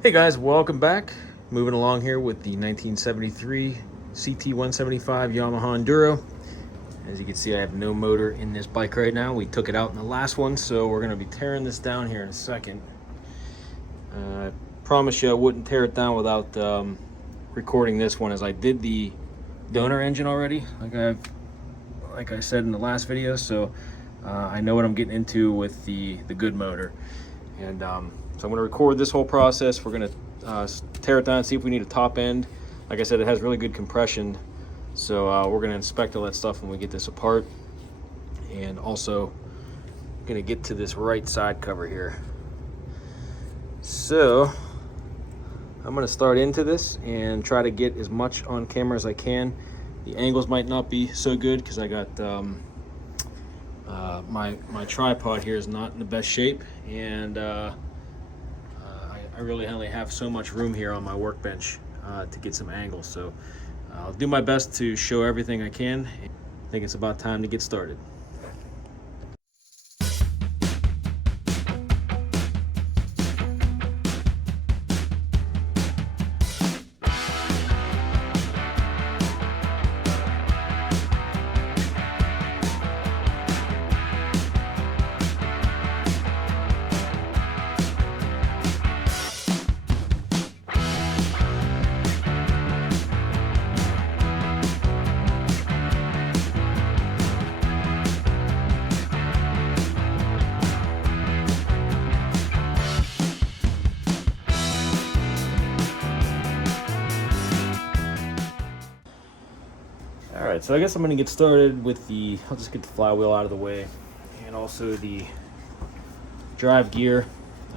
Hey guys, welcome back. Moving along here with the 1973 CT175 Yamaha Enduro. As you can see, I have no motor in this bike right now. We took it out in the last one, so we're going to be tearing this down here in a second. I promised you I wouldn't tear it down without recording this one, as I did the donor engine already, like I said in the last video. So I know what I'm getting into with the good motor. And so I'm going to record this whole process. We're going to tear it down and see if we need a top end. Like I said, it has really good compression. So we're going to inspect all that stuff when we get this apart. And also going to get to this right side cover here. So I'm going to start into this and try to get as much on camera as I can. The angles might not be so good because I got my tripod here is not in the best shape, and I really only have so much room here on my workbench to get some angles. So I'll do my best to show everything I can. I think it's about time to get started. Alright, so I guess I'm going to get started with I'll just get the flywheel out of the way, and also the drive gear.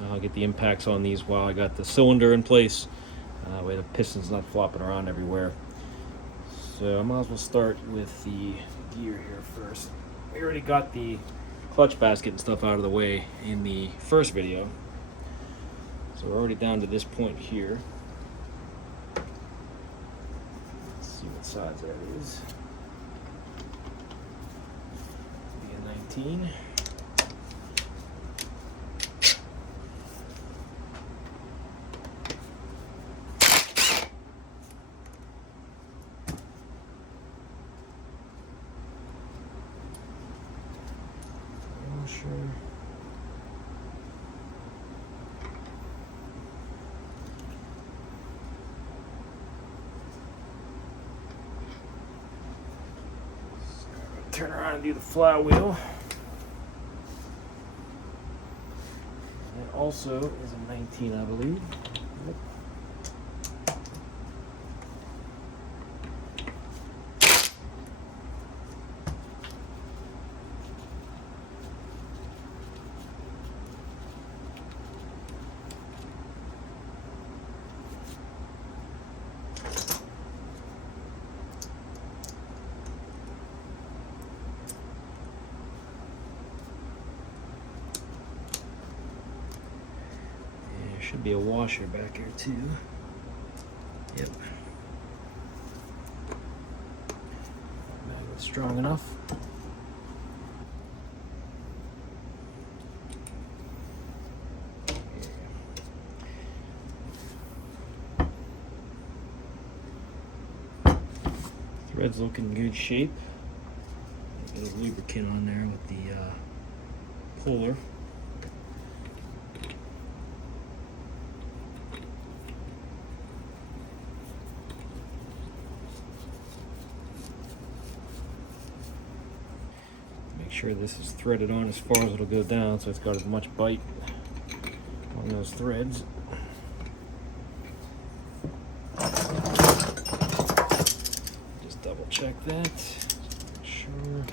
I'll get the impacts on these while I got the cylinder in place. That way the piston's not flopping around everywhere. So I might as well start with the gear here first. We already got the clutch basket and stuff out of the way in the first video. So we're already down to this point here. Let's see what size that is. 19. Sure. Turn around and do the flywheel. It also is a 19, I believe. Yep. Should be a washer back here too. Yep. Magnet's strong enough. Threads look in good shape. A bit of lubricant on there with the puller. Sure this is threaded on as far as it'll go down, so it's got as much bite on those threads. Just double check that. Sure.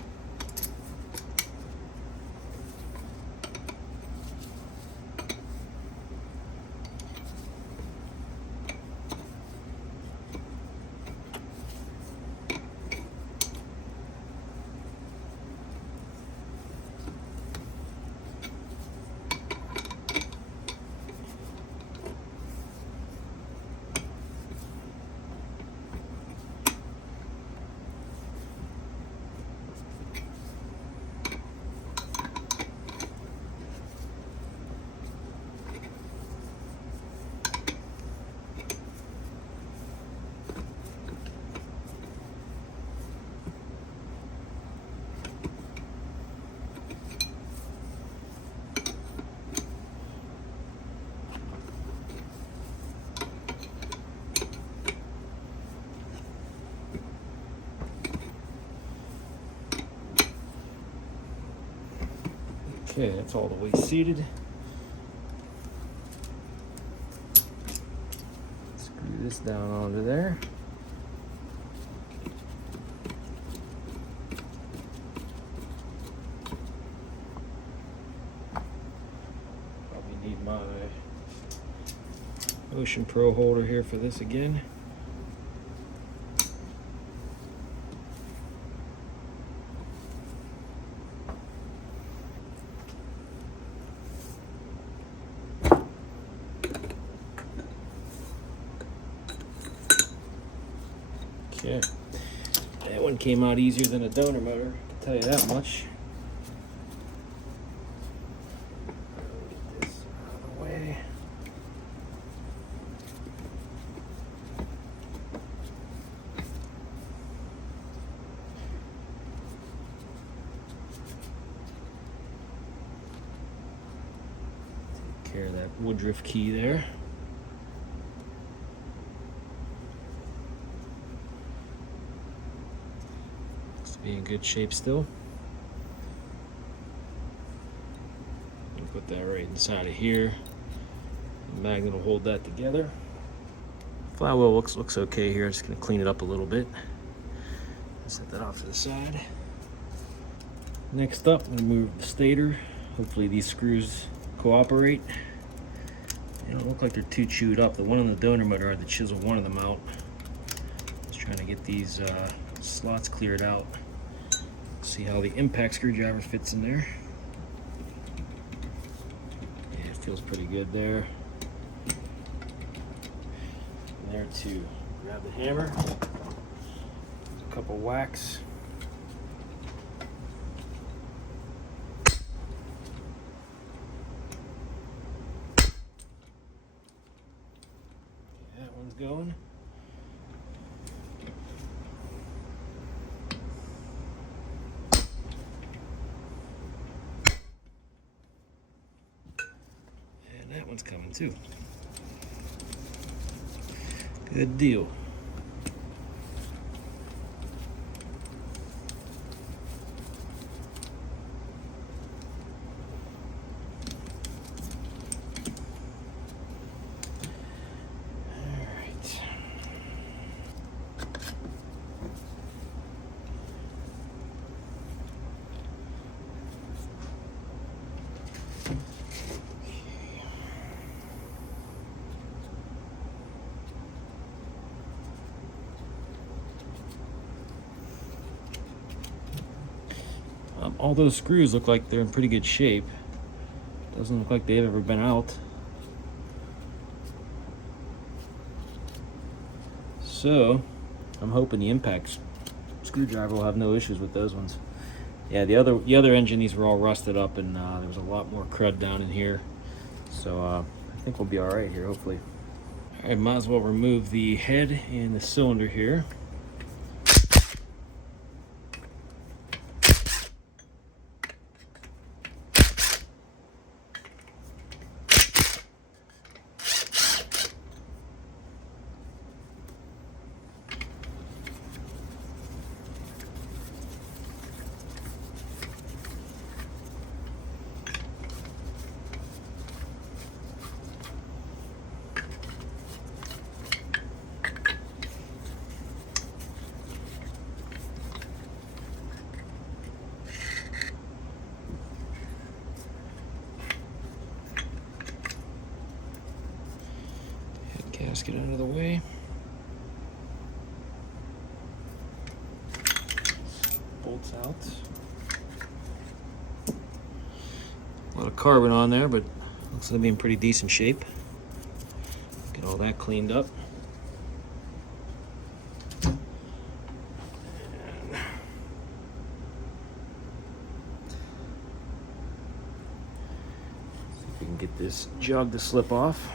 Okay, that's all the way seated. Screw this down onto there. Probably need my Ocean Pro holder here for this again. Okay, that one came out easier than a donor motor, I'll tell you that much. Get this out of the way. Take care of that Woodruff key there. Be in good shape still. I'll put that right inside of here. The magnet will hold that together. Flywheel looks okay here. Just gonna clean it up a little bit. Set that off to the side. Next up, I'm gonna move the stator. Hopefully these screws cooperate. They don't look like they're too chewed up. The one on the donor motor, I had to chisel one of them out. Just trying to get these slots cleared out. See how the impact screwdriver fits in there. Yeah, it feels pretty good there. And there too. Grab the hammer, a couple whacks. Yeah, that one's going. That one's coming too. Good deal. All right. All those screws look like they're in pretty good shape. Doesn't look like they've ever been out. So I'm hoping the impact screwdriver will have no issues with those ones. Yeah, the other engine, these were all rusted up, and there was a lot more crud down in here. So I think we'll be all right here, hopefully. All right, might as well remove the head and the cylinder here. Gasket out of the way. Bolts out. A lot of carbon on there, but looks like to be in pretty decent shape. Get all that cleaned up. See if we can get this jug to slip off.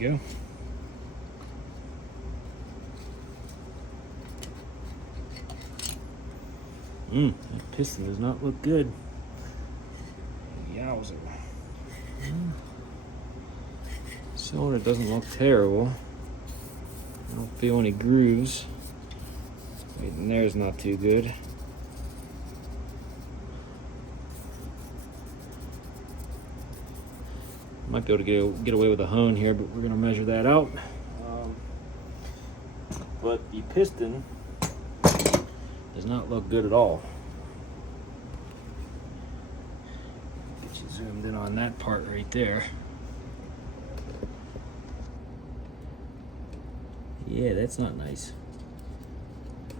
go. That piston does not look good. Yowzer. Cylinder doesn't look terrible. I don't feel any grooves. Right in there's not too good. Might be able to get away with a hone here, but we're gonna measure that out. But the piston does not look good at all. Get you zoomed in on that part right there. Yeah, that's not nice.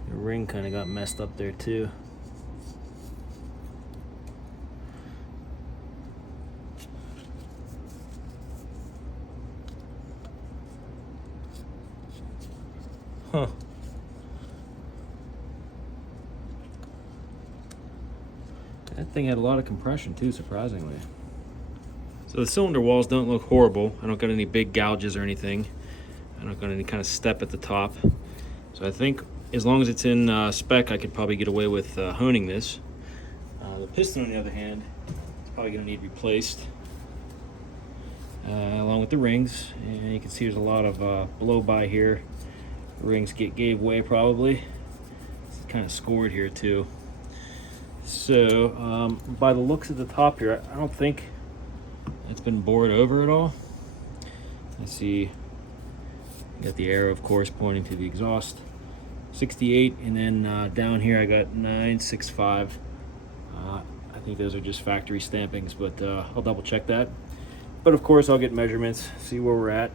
The ring kind of got messed up there too. Huh. That thing had a lot of compression too, surprisingly. So the cylinder walls don't look horrible. I don't got any big gouges or anything. I don't got any kind of step at the top. So I think as long as it's in spec, I could probably get away with honing this. The piston, on the other hand, is probably going to need replaced, along with the rings. And you can see there's a lot of blow by here. The rings gave way probably. It's kind of scored here too. So by the looks at the top here, I don't think it's been bored over at all. Let's see. Got the arrow, of course, pointing to the exhaust. 68, and then down here I got 965. I think those are just factory stampings, but I'll double check that. But of course I'll get measurements, see where we're at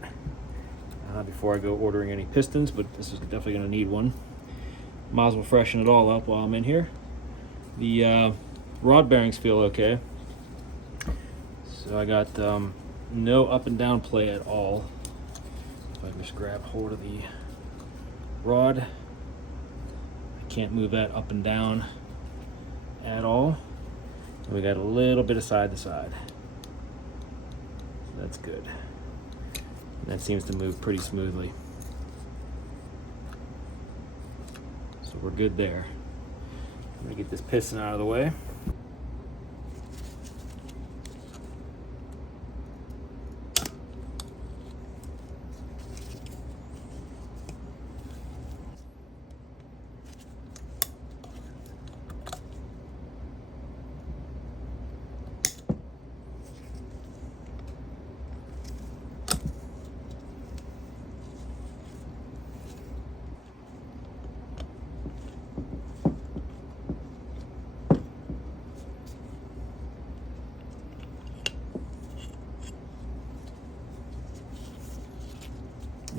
before I go ordering any pistons, but this is definitely going to need one. Might as well freshen it all up while I'm in here. The rod bearings feel okay. So I got no up and down play at all. If I just grab hold of the rod, I can't move that up and down at all. And we got a little bit of side to side. So that's good. And that seems to move pretty smoothly. So we're good there. I'm gonna get this piston out of the way.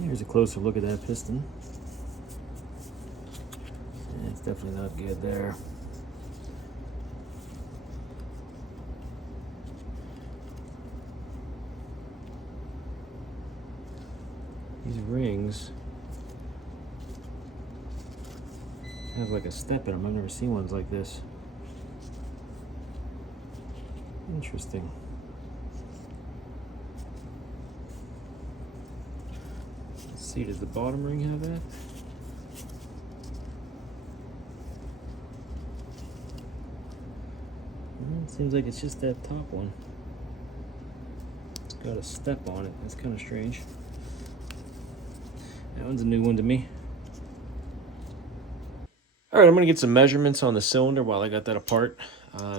Here's a closer look at that piston. Yeah, it's definitely not good there. These rings have like a step in them. I've never seen ones like this. Interesting. Let's see, does the bottom ring have that? It seems like it's just that top one. It's got a step on it. That's kind of strange. That one's a new one to me. All right, I'm gonna get some measurements on the cylinder while I got that apart.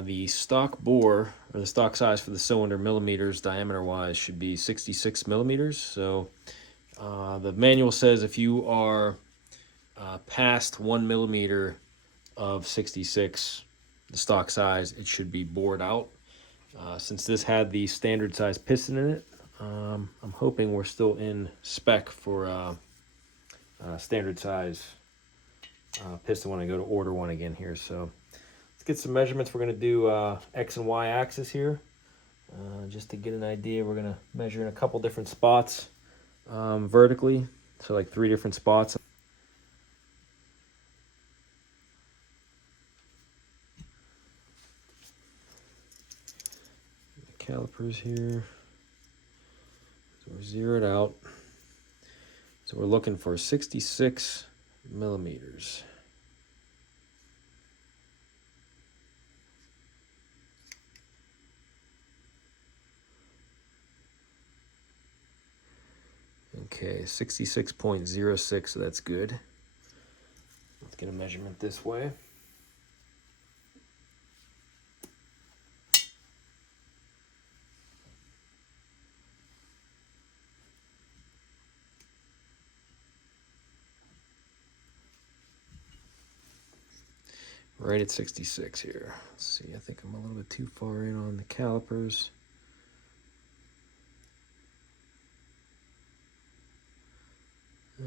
The stock bore, or the stock size for the cylinder, millimeters diameter wise, should be 66 millimeters. So the manual says if you are past 1 millimeter of 66, the stock size, it should be bored out. Since this had the standard size piston in it, I'm hoping we're still in spec for standard size piston when I go to order one again here. So let's get some measurements. We're going to do X and Y axis here. Just to get an idea, we're going to measure in a couple different spots vertically. So like 3 different spots. The calipers here. So we're zeroed out. So we're looking for 66 millimeters. Okay, 66.06, so that's good. Let's get a measurement this way. Right at 66 here. Let's see, I think I'm a little bit too far in on the calipers.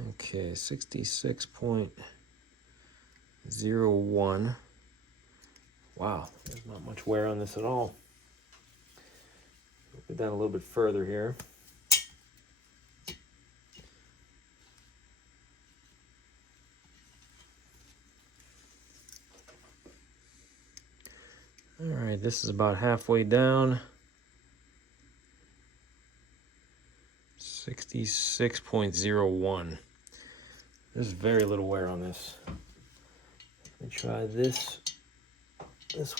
Okay, 66.01. Wow, there's not much wear on this at all. Get down a little bit further here. All right, this is about halfway down. 66.01. There's very little wear on this. Let me try this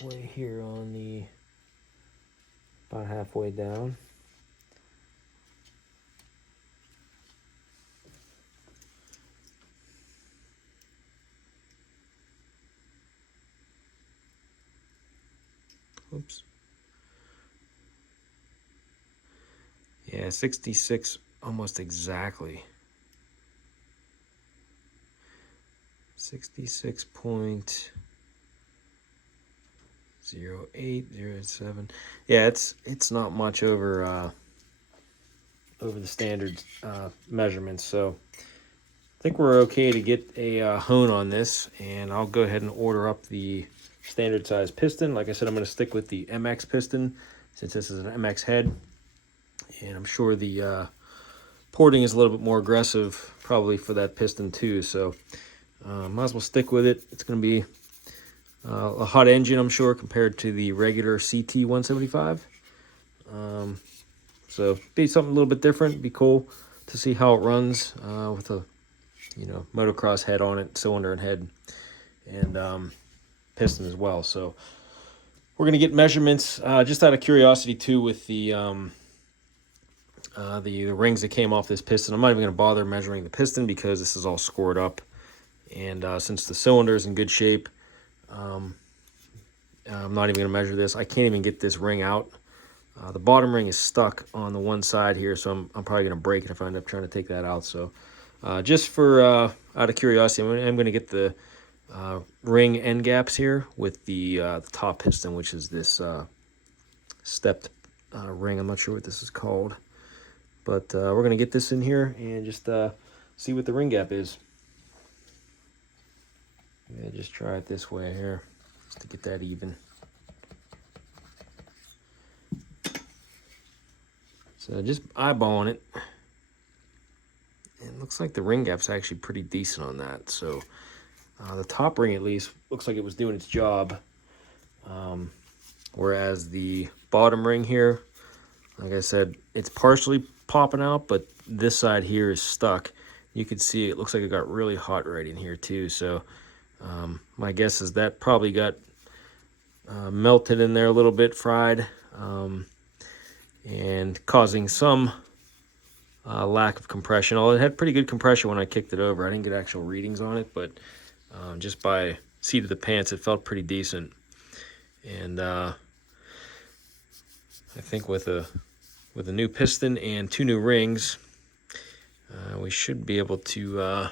way here on the about halfway down. Oops. Yeah, 66 almost exactly. 66.0807. Yeah, it's not much over the standard measurements, so I think we're okay to get a hone on this, and I'll go ahead and order up the standard size piston. Like I said, I'm going to stick with the MX piston since this is an MX head, and I'm sure the porting is a little bit more aggressive probably for that piston too, so might as well stick with it. It's going to be a hot engine, I'm sure, compared to the regular CT175. So be something a little bit different. Be cool to see how it runs with a motocross head on it, cylinder and head, and piston as well. So we're going to get measurements just out of curiosity too with the rings that came off this piston. I'm not even going to bother measuring the piston because this is all scored up, and since the cylinder is in good shape, I'm not even going to measure this. I can't even get this ring out. The bottom ring is stuck on the one side here, so I'm probably going to break it if I end up trying to take that out. So just for out of curiosity, I'm going to get the ring end gaps here with the top piston, which is this stepped ring. I'm not sure what this is called, but we're going to get this in here and just see what the ring gap is. Yeah, just try it this way here just to get that even. So just eyeballing it. It looks like the ring gap's actually pretty decent on that. So the top ring at least looks like it was doing its job. Whereas the bottom ring here, like I said, it's partially popping out, but this side here is stuck. You can see it looks like it got really hot right in here too. So my guess is that probably got melted in there a little bit, fried. And causing some lack of compression. Although it had pretty good compression when I kicked it over. I didn't get actual readings on it, but just by seat of the pants, it felt pretty decent. And I think with a new piston and 2 new rings, we should be able to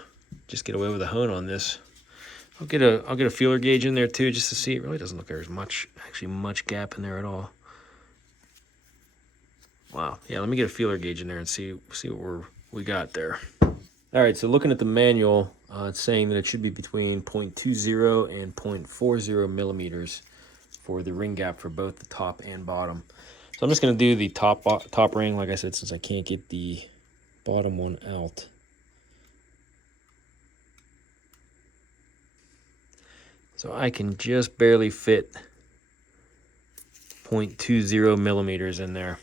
just get away with a hone on this. I'll get a feeler gauge in there too, just to see. It really doesn't look like there's much gap in there at all. Wow. Yeah, let me get a feeler gauge in there and see what we got there. All right, so looking at the manual, it's saying that it should be between 0.20 and 0.40 millimeters for the ring gap for both the top and bottom. So I'm just going to do the top ring, like I said, since I can't get the bottom one out. So I can just barely fit 0.20 millimeters in there.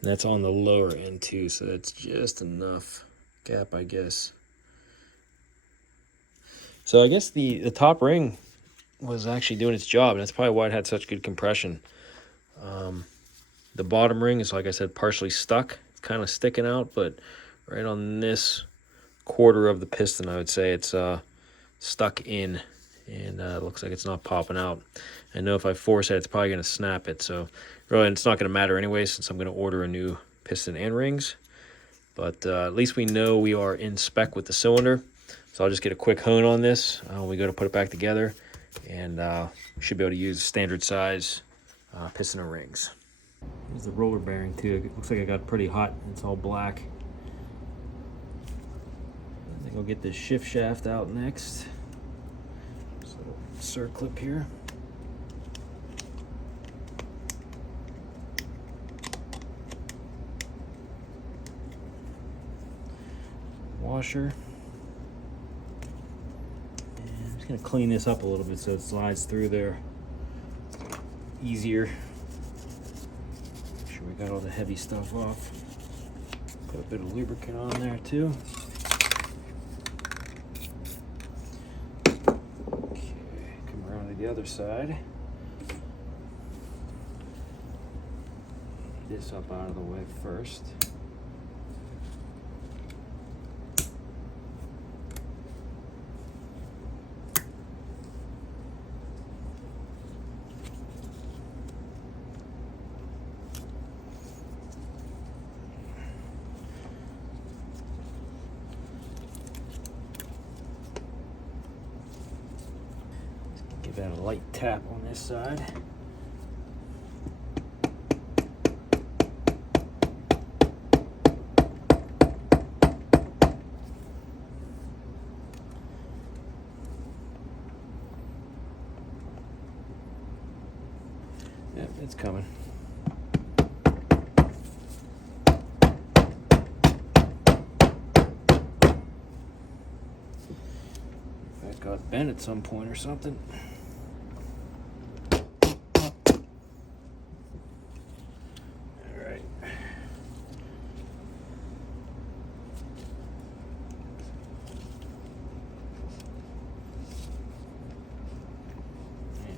And that's on the lower end too, so that's just enough. gap, I guess. So I guess the top ring was actually doing its job, and that's probably why it had such good compression. The bottom ring is, like I said, partially stuck. It's kind of sticking out, but right on this quarter of the piston, I would say it's stuck in, and it looks like it's not popping out. I know if I force it, it's probably going to snap it, so really it's not going to matter anyway, since I'm going to order a new piston and rings. But at least we know we are in spec with the cylinder. So I'll just get a quick hone on this when we go to put it back together, and should be able to use standard size piston and rings. Here's the roller bearing too. It looks like it got pretty hot. It's all black. I think I'll get this shift shaft out next. So circlip here. Washer. And I'm just gonna clean this up a little bit so it slides through there easier. Make sure we got all the heavy stuff off. Put a bit of lubricant on there too. Okay, come around to the other side. Get this up out of the way first. Give that a light tap on this side. Yep, it's coming. That got bent at some point or something. Alright.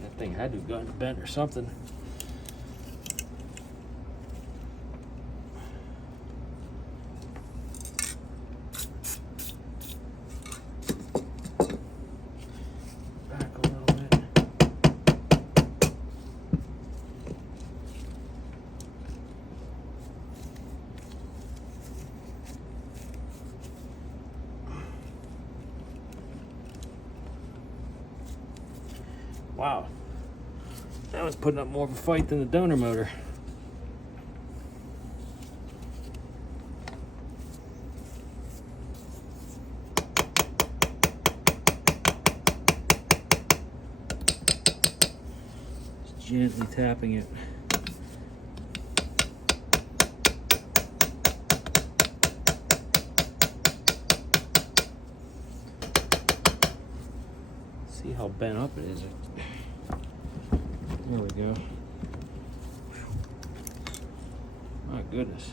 That thing had to have gotten bent or something. Wow, that was putting up more of a fight than the donor motor. Just gently tapping it. See how bent up it is. There we go. My goodness.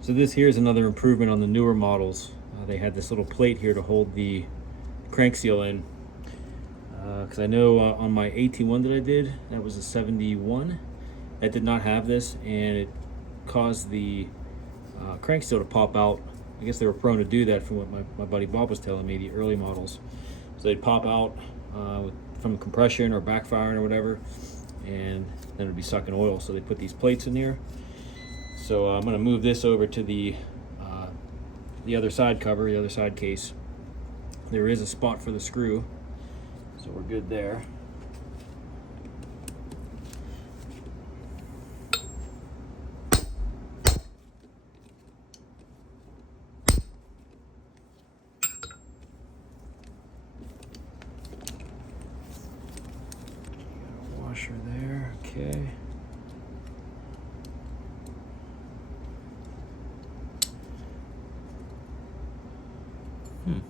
So this here is another improvement on the newer models. They had this little plate here to hold the crank seal in. Because I know on my AT1 that I did, that was a 71, that did not have this, and it caused the crank seal to pop out. I guess they were prone to do that from what my buddy Bob was telling me, the early models. So they'd pop out from compression or backfiring or whatever, and then it'd be sucking oil. So they put these plates in here. So I'm going to move this over to the other side cover, the other side case. There is a spot for the screw, so we're good there. Washer there, okay. Okay,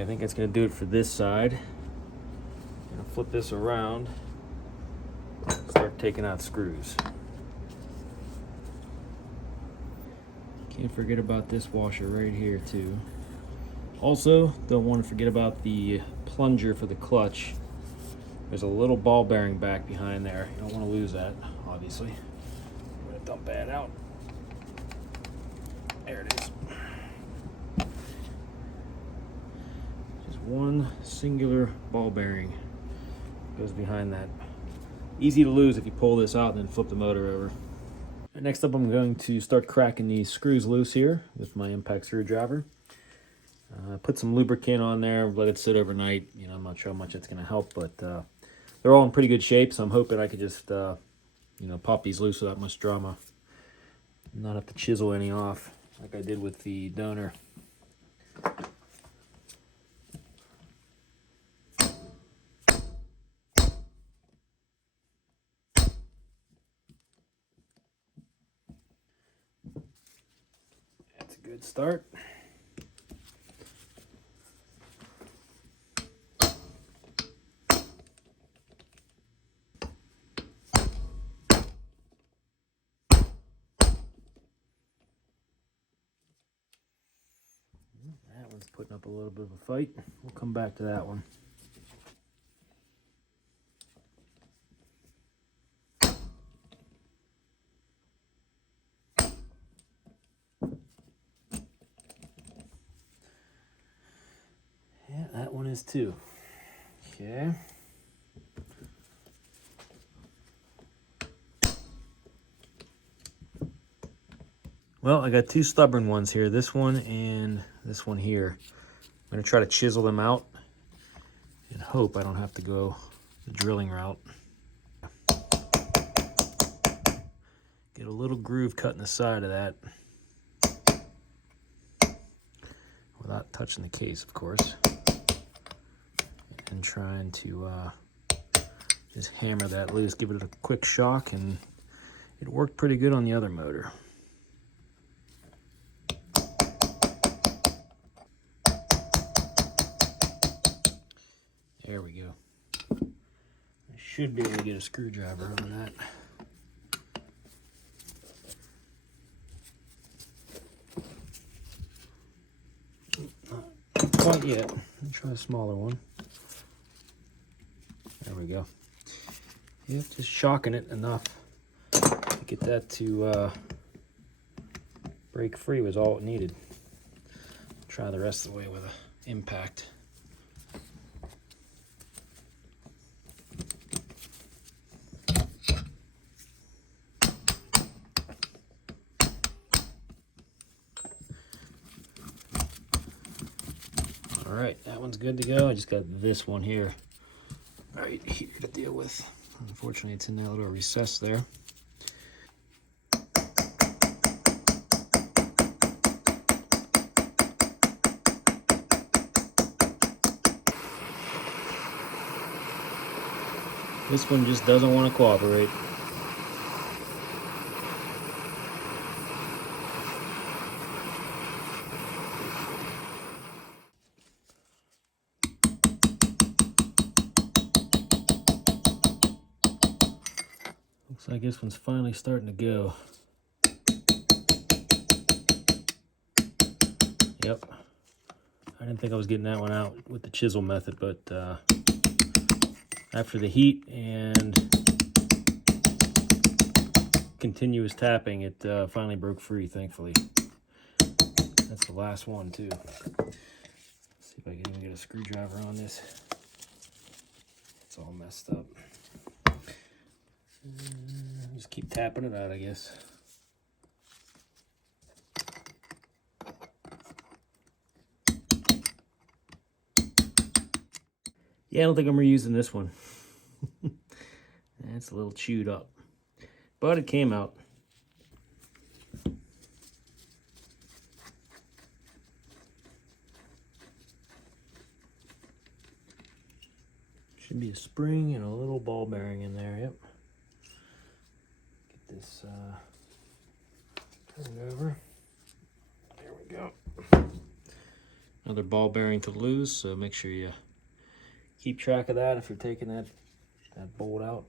I think that's gonna do it for this side. I'm gonna flip this around, start taking out screws. Can't forget about this washer right here too. Also, don't want to forget about the plunger for the clutch. There's a little ball bearing back behind there. You don't want to lose that, obviously. I'm gonna dump that out. There it is. Just one singular ball bearing goes behind that. Easy to lose if you pull this out and then flip the motor over. Next up, I'm going to start cracking these screws loose here with my impact screwdriver. Put some lubricant on there, let it sit overnight. You know, I'm not sure how much it's going to help, but they're all in pretty good shape, so I'm hoping I could just, you know, pop these loose without much drama. Not have to chisel any off like I did with the donor. That's a good start. That one's putting up a little bit of a fight. We'll come back to that one. Yeah, that one is too. Okay. Well, I got two stubborn ones here, this one and this one here. I'm going to try to chisel them out and hope I don't have to go the drilling route. Get a little groove cut in the side of that without touching the case, of course. And trying to just hammer that loose, give it a quick shock, and it worked pretty good on the other motor. There we go. I should be able to get a screwdriver on that. Not quite yet. I'll try a smaller one. There we go. Yep, just shocking it enough to get that to break free was all it needed. Try the rest of the way with an impact. All right, that one's good to go. I just got this one here right here to deal with. Unfortunately, it's in that little recess there. This one just doesn't want to cooperate. Looks like this one's finally starting to go. Yep. I didn't think I was getting that one out with the chisel method, but after the heat and continuous tapping, it finally broke free, thankfully. That's the last one, too. Let's see if I can even get a screwdriver on this. It's all messed up. Just keep tapping it out, I guess. Yeah, I don't think I'm reusing this one. It's a little chewed up, but it came out. Should be a spring and a little ball bearing in there, yep. Get this turned over. There we go. Another ball bearing to lose, so make sure you keep track of that if you're taking that bolt out.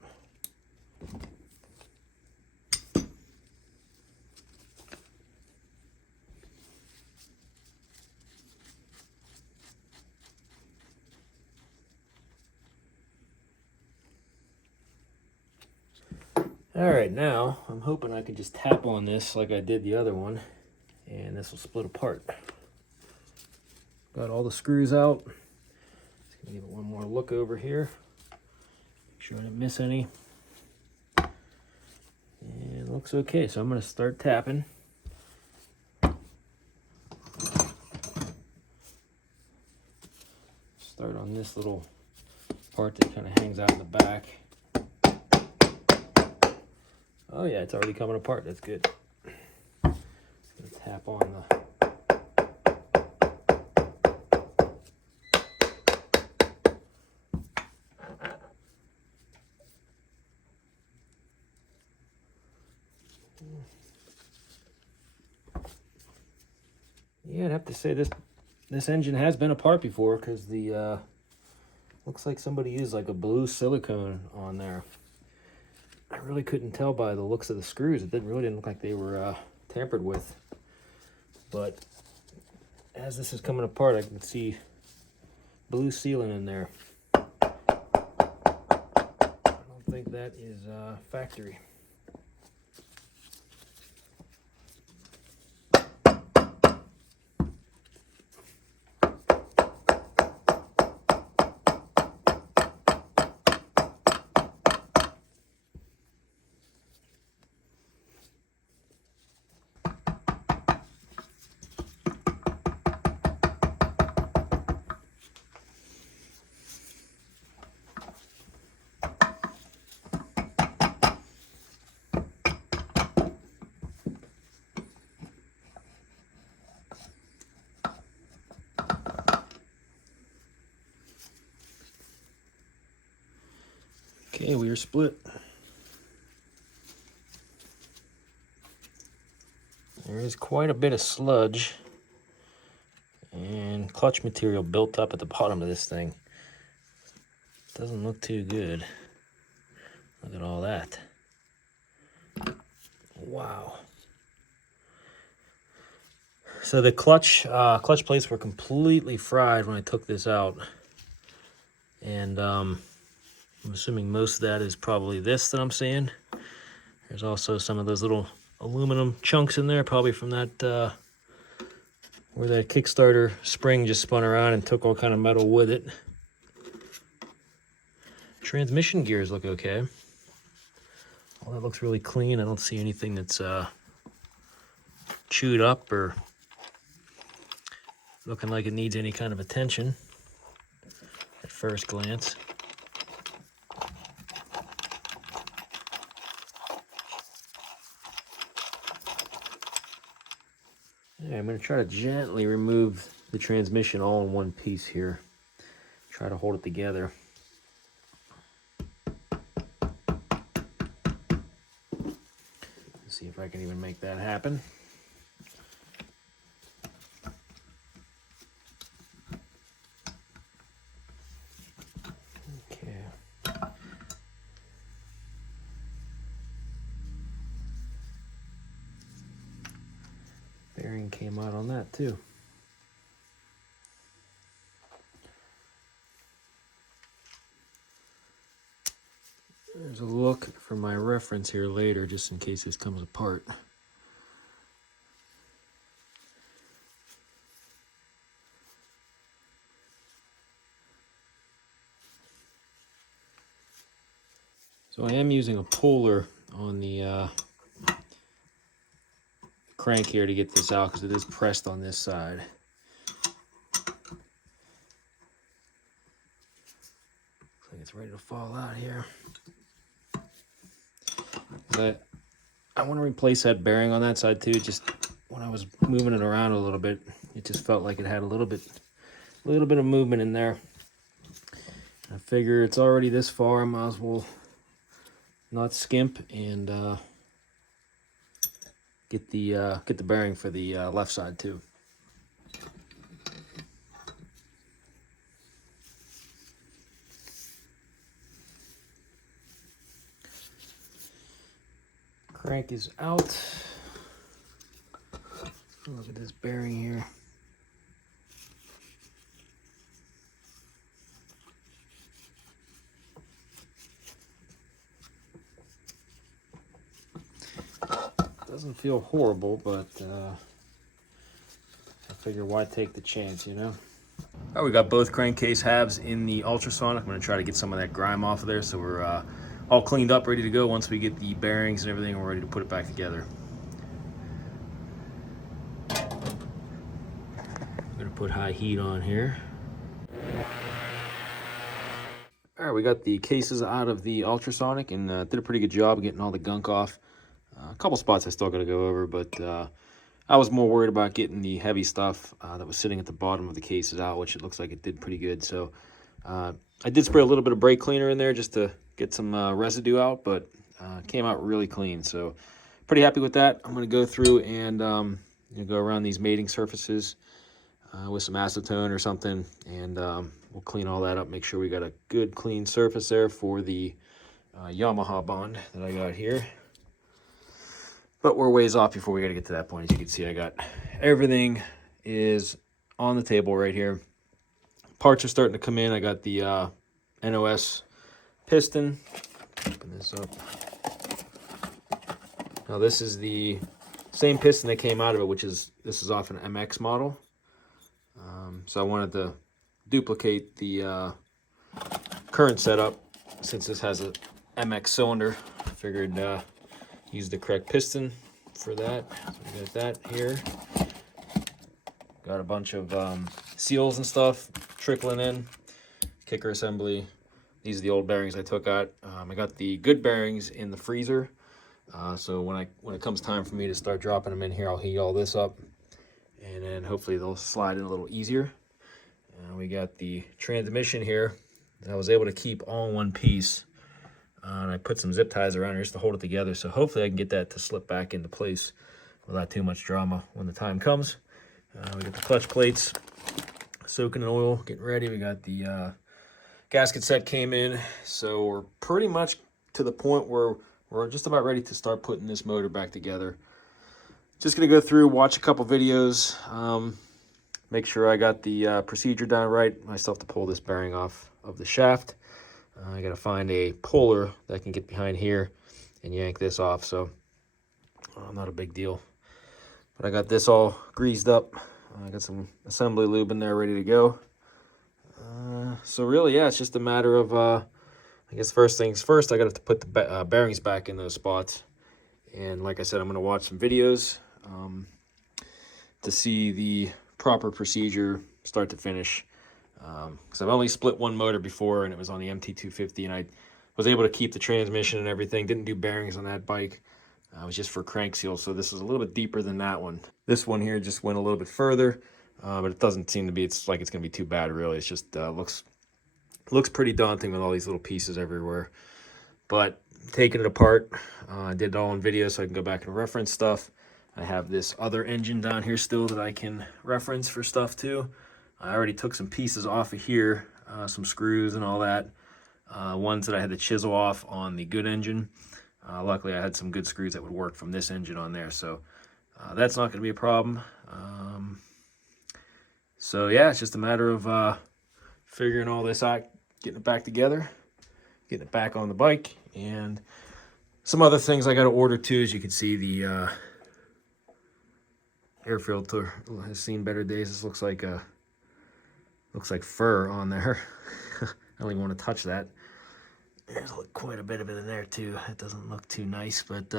All right, now I'm hoping I can just tap on this like I did the other one, and this will split apart. Got all the screws out. Just gonna give it one more look over here. Make sure I didn't miss any. And it looks okay, so I'm gonna start tapping. Start on this little part that kind of hangs out in the back. Oh yeah, it's already coming apart. That's good. Let's tap on the. Yeah, I'd have to say this engine has been apart before, because the looks like somebody used like a blue silicone on there. I really couldn't tell by the looks of the screws. It really didn't look like they were tampered with. But as this is coming apart, I can see blue sealing in there. I don't think that is factory. Okay, we are split. There is quite a bit of sludge and clutch material built up at the bottom of this thing. Doesn't look too good. Look at all that. Wow. So the clutch plates were completely fried when I took this out. And I'm assuming most of that is probably this that I'm seeing. There's also some of those little aluminum chunks in there, probably from that where that Kickstarter spring just spun around and took all kind of metal with it. Transmission gears look okay. All that looks really clean. I don't see anything that's chewed up or looking like it needs any kind of attention at first glance. Yeah, I'm going to try to gently remove the transmission all in one piece here. Try to hold it together. See if I can even make that happen. Okay. Bearing came out on that too. There's a look for my reference here later, just in case this comes apart. So I am using a puller on the crank here to get this out, because it is pressed on this side. it's ready to fall out here. But I want to replace that bearing on that side too. Just when I was moving it around a little bit, it just felt like it had a little bit of movement in there. I figure it's already this far, I might as well not skimp and get the bearing for the left side too. Crank is out. Look at this bearing here. Doesn't feel horrible, but I figure why take the chance, you know? All right, we got both crankcase halves in the ultrasonic. I'm gonna try to get some of that grime off of there so we're all cleaned up, ready to go. Once we get the bearings and everything, we're ready to put it back together. I'm gonna put high heat on here. All right, we got the cases out of the ultrasonic and did a pretty good job getting all the gunk off. A couple spots I still got to go over, but I was more worried about getting the heavy stuff that was sitting at the bottom of the cases out, which it looks like it did pretty good. So I did spray a little bit of brake cleaner in there just to get some residue out, but it came out really clean. So pretty happy with that. I'm going to go through and go around these mating surfaces with some acetone or something, and we'll clean all that up, make sure we got a good clean surface there for the Yamaha bond that I got here. But we're ways off before we got to get to that point. As you can see, I got everything is on the table right here. Parts are starting to come in. I got the NOS piston. Open this up. Now this is the same piston that came out of it, which is, this is off an MX model. So I wanted to duplicate the current setup since this has a MX cylinder. I figured use the correct piston for that. So we got that here. Got a bunch of seals and stuff trickling in. Kicker assembly. These are the old bearings I took out. I got the good bearings in the freezer. So when it comes time for me to start dropping them in here, I'll heat all this up, and then hopefully they'll slide in a little easier. We got the transmission here that I was able to keep all in one piece. And I put some zip ties around here just to hold it together. So hopefully I can get that to slip back into place without too much drama when the time comes. We got the clutch plates soaking in oil, getting ready. We got the gasket set came in. So we're pretty much to the point where we're just about ready to start putting this motor back together. Just going to go through, watch a couple videos, make sure I got the procedure done right. I still have to pull this bearing off of the shaft. I got to find a puller that can get behind here and yank this off. So not a big deal. But I got this all greased up. I got some assembly lube in there ready to go. So really, yeah, it's just a matter of, I guess first things first, I got to put the bearings back in those spots. And like I said, I'm going to watch some videos to see the proper procedure start to finish. Because I've only split one motor before, and it was on the MT250, and I was able to keep the transmission and everything. Didn't do bearings on that bike. It was just for crank seal, so this is a little bit deeper than that one. This one here just went a little bit further, but it doesn't seem to be, it's like it's going to be too bad, really. It's just looks pretty daunting with all these little pieces everywhere. But taking it apart, I did it all on video so I can go back and reference stuff. I have this other engine down here still that I can reference for stuff too. I already took some pieces off of here, some screws and all that. Ones that I had to chisel off on the good engine. Luckily, I had some good screws that would work from this engine on there, so that's not going to be a problem. So yeah, it's just a matter of figuring all this out, getting it back together, getting it back on the bike, and some other things I got to order too. As you can see, the air filter has seen better days. This looks like fur on there. I don't even want to touch that. There's quite a bit of it in there too. It doesn't look too nice, but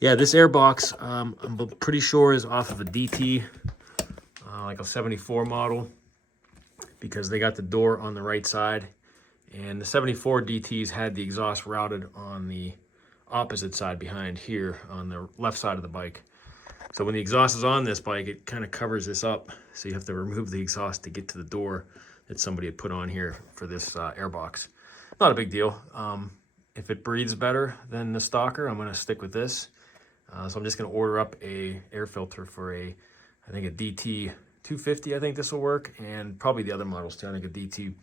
yeah, this air box I'm pretty sure is off of a DT, like a 74 model, because they got the door on the right side, And the 74 DTs had the exhaust routed on the opposite side behind here on the left side of the bike. So when the exhaust is on this bike, it kind of covers this up. So you have to remove the exhaust to get to the door that somebody had put on here for this airbox. Not a big deal. If it breathes better than the Stalker, I'm going to stick with this. So I'm just going to order up a air filter for I think a DT 250. I think this will work, and probably the other models too. I think a DT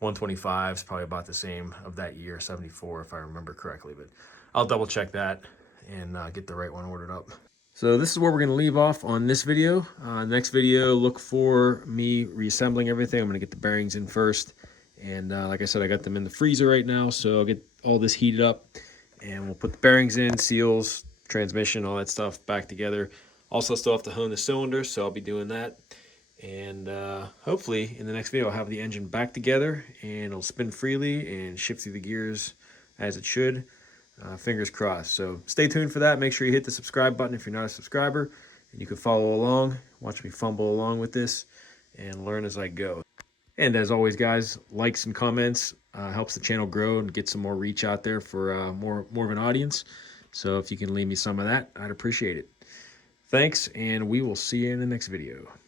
125 is probably about the same of that year, 74 if I remember correctly. But I'll double check that and get the right one ordered up. So this is where we're going to leave off on this video. Next video, look for me reassembling everything. I'm going to get the bearings in first. And like I said, I got them in the freezer right now, so I'll get all this heated up. And we'll put the bearings in, seals, transmission, all that stuff back together. Also still have to hone the cylinder, so I'll be doing that. And hopefully in the next video I'll have the engine back together and it'll spin freely and shift through the gears as it should. Fingers crossed. So stay tuned for that. Make sure you hit the subscribe button if you're not a subscriber, and you can follow along, watch me fumble along with this and learn as I go. And as always, guys, likes and comments helps the channel grow and get some more reach out there for more of an audience. So if you can leave me some of that, I'd appreciate it. Thanks, and we will see you in the next video.